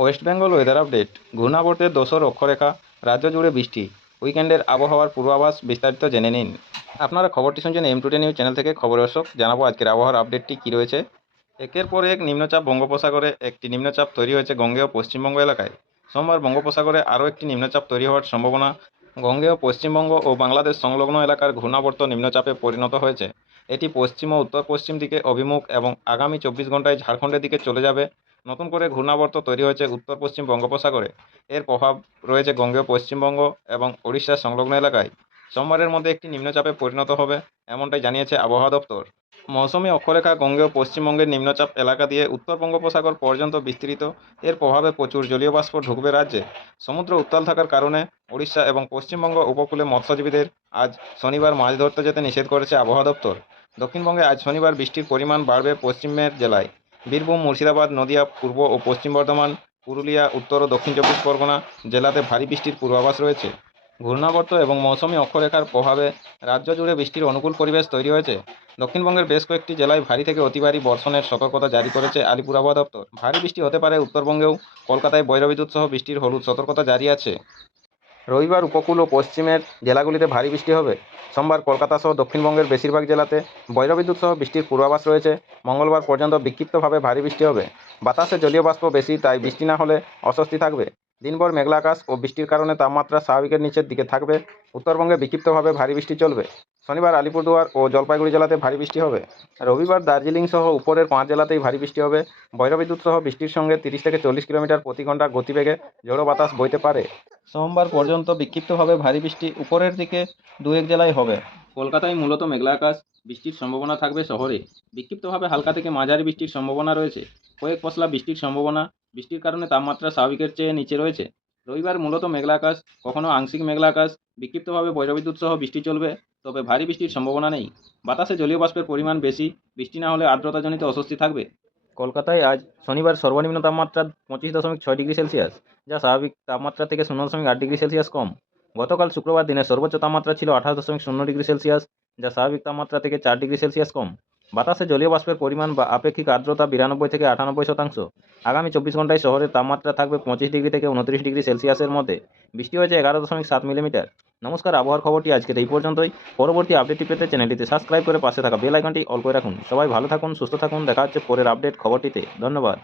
West Bengal weather update ঘূর্ণাবর্তের দোসর অক্ষরেখা, রাজ্য জুড়ে বৃষ্টি, উইকেন্ডের আবহাওয়ার পূর্বাভাস বিস্তারিত জেনে নিন। আপনারা খবরটি শুনছেন এম টুডে নিউজ চ্যানেল থেকে খবর দর্শক জানাব আজকের আবহাওয়ার আপডেটটি কী রয়েছে। একের পর এক নিম্নচাপ বঙ্গোপসাগরে একটি নিম্নচাপ তৈরি হয়েছে গঙ্গেয় পশ্চিমবঙ্গ এলাকায়। সোমবার বঙ্গোপসাগরে আরও একটি নিম্নচাপ তৈরি হওয়ার সম্ভাবনা। গঙ্গেয় পশ্চিমবঙ্গ ও বাংলাদেশ সংলগ্ন এলাকার ঘূর্ণাবর্ত নিম্নচাপে পরিণত হয়েছে। এটি পশ্চিম ও উত্তর পশ্চিম দিকে অভিমুখ এবং আগামী চব্বিশ ঘন্টায় ঝাড়খণ্ডের দিকে চলে যাবে। নতুন করে ঘূর্ণাবর্ত তৈরি হয়েছে উত্তর পশ্চিম বঙ্গোপসাগরে। এর প্রভাব রয়েছে গঙ্গেয় পশ্চিমবঙ্গ এবং ওড়িশার সংলগ্ন এলাকায়। সোমবারের মধ্যে একটি নিম্নচাপে পরিণত হবে, এমনটাই জানিয়েছে আবহাওয়া দপ্তর। মৌসুমী অক্ষরেখা গঙ্গেয় পশ্চিমবঙ্গের নিম্নচাপ এলাকা দিয়ে উত্তর বঙ্গোপসাগর পর্যন্ত বিস্তৃত। এর প্রভাবে প্রচুর জলীয় বাষ্প ঢুকবে রাজ্যে। সমুদ্র উত্তাল থাকার কারণে ওড়িশা এবং পশ্চিমবঙ্গ উপকূলে মৎস্যজীবীদের আজ শনিবার মাছ ধরতে যেতে নিষেধ করেছে আবহাওয়া দপ্তর। দক্ষিণবঙ্গে আজ শনিবার বৃষ্টির পরিমাণ বাড়বে পশ্চিমের জেলায়। বীরভূম, মুর্শিদাবাদ, নদিয়া, পূর্ব ও পশ্চিম বর্ধমান, পুরুলিয়া, উত্তর ও দক্ষিণ চব্বিশ পরগনা জেলাতে ভারী বৃষ্টির পূর্বাভাস রয়েছে। ঘূর্ণাবর্ত এবং মৌসুমি অক্ষরেখার প্রভাবে রাজ্য জুড়ে বৃষ্টির অনুকূল পরিবেশ তৈরি হয়েছে। দক্ষিণবঙ্গের বেশ কয়েকটি জেলায় ভারী থেকে অতি ভারী বর্ষণের সতর্কতা জারি করেছে আলিপুর আবহাওয়া দপ্তর। ভারী বৃষ্টি হতে পারে উত্তরবঙ্গেও, কলকাতায় বৈরবিদ্যুৎ সহ বৃষ্টির হলুদ সতর্কতা জারি আছে। রবিবার উপকূল ও পশ্চিমের জেলাগুলিতে ভারী বৃষ্টি হবে। সোমবার কলকাতা সহ দক্ষিণবঙ্গের বেশিরভাগ জেলাতে বজ্রবিদ্যুৎ সহ বৃষ্টির পূর্বাভাস রয়েছে। মঙ্গলবার পর্যন্ত বিক্ষিপ্তভাবে ভারী বৃষ্টি হবে। বাতাসে জলীয় বাষ্প বেশি, তাই বৃষ্টি না হলে অস্বস্তি থাকবে। দিনভর মেঘলা আকাশ ও বৃষ্টির কারণে তাপমাত্রা স্বাভাবিকের নিচের দিকে থাকবে। উত্তরবঙ্গে বিক্ষিপ্তভাবে ভারী বৃষ্টি চলবে। শনিবার আলিপুরদুয়ার ও জলপাইগুড়ি জেলাতে ভারী বৃষ্টি হবে। রবিবার দার্জিলিং সহ উপরের পাঁচ জেলাতেই ভারী বৃষ্টি হবে। বজ্রবিদ্যুৎ সহ বৃষ্টির সঙ্গে তিরিশ থেকে চল্লিশ কিলোমিটার প্রতি ঘণ্টা গতিবেগে ঝোড়ো বাতাস বইতে পারে। সোমবার পর্যন্ত বিক্ষিপ্তভাবে ভারী বৃষ্টি উপরের দিকে দু এক জেলায় হবে। কলকাতায় মূলত মেঘলা আকাশ বৃষ্টির সম্ভাবনা থাকবে শহরে। বিক্ষিপ্তভাবে হালকা থেকে মাঝারি বৃষ্টির সম্ভাবনা রয়েছে। কয়েক পশলা বৃষ্টির সম্ভাবনা। বৃষ্টির কারণে তাপমাত্রা স্বাভাবিকের চেয়ে নিচে রয়েছে। রবিবার মূলত মেঘলা আকাশ কখনো আংশিক মেঘলা আকাশ বিক্ষিপ্তভাবে বজ্রবিদ্যুৎ সহ বৃষ্টি চলবে। তবে ভারী বৃষ্টির সম্ভাবনা নেই। বাতাসে জলীয় বাষ্পের পরিমাণ বেশি, বৃষ্টি না হলে আর্দ্রতাজনিত অস্বস্তি থাকবে। কলকাতায় আজ শনিবার সর্বনিম্ন তাপমাত্রা পঁচিশ দশমিক ছয় ডিগ্রি সেলসিয়াস, যা স্বাভাবিক তাপমাত্রা থেকে শূন্য দশমিক আট ডিগ্রি সেলসিয়াস কম। গতকাল শুক্রবার দিনে সর্বোচ্চ তাপমাত্রা ছিল আঠাশ দশমিক শূন্য ডিগ্রি সেলসিয়াস, যা স্বাভাবিক তাপমাত্রা থেকে চার ডিগ্রি সেলসিয়াস কম। বাতাসে জলীয় বাষ্পের পরিমাণ বা আপেক্ষিক আর্দ্রতা বিরানব্বই থেকে আটানব্বই শতাংশ। আগামী চব্বিশ ঘন্টায় শহরের তাপমাত্রা থাকবে পঁচিশ ডিগ্রি থেকে উনত্রিশ ডিগ্রি সেলসিয়াসের মধ্যে। বৃষ্টি হয়েছে এগারো দশমিক সাত মিলিমিটার। নমস্কার, আবহাওয়ার খবরটি আজকের এই পর্যন্তই। পরবর্তী আপডেটটি পেতে চ্যানেলটিতে সাবস্ক্রাইব করে পাশে থাকা বেল আইকনটি অল করে রাখুন। সবাই ভালো থাকুন, সুস্থ থাকুন। দেখা হচ্ছে পরের আপডেট খবরটিতে। ধন্যবাদ।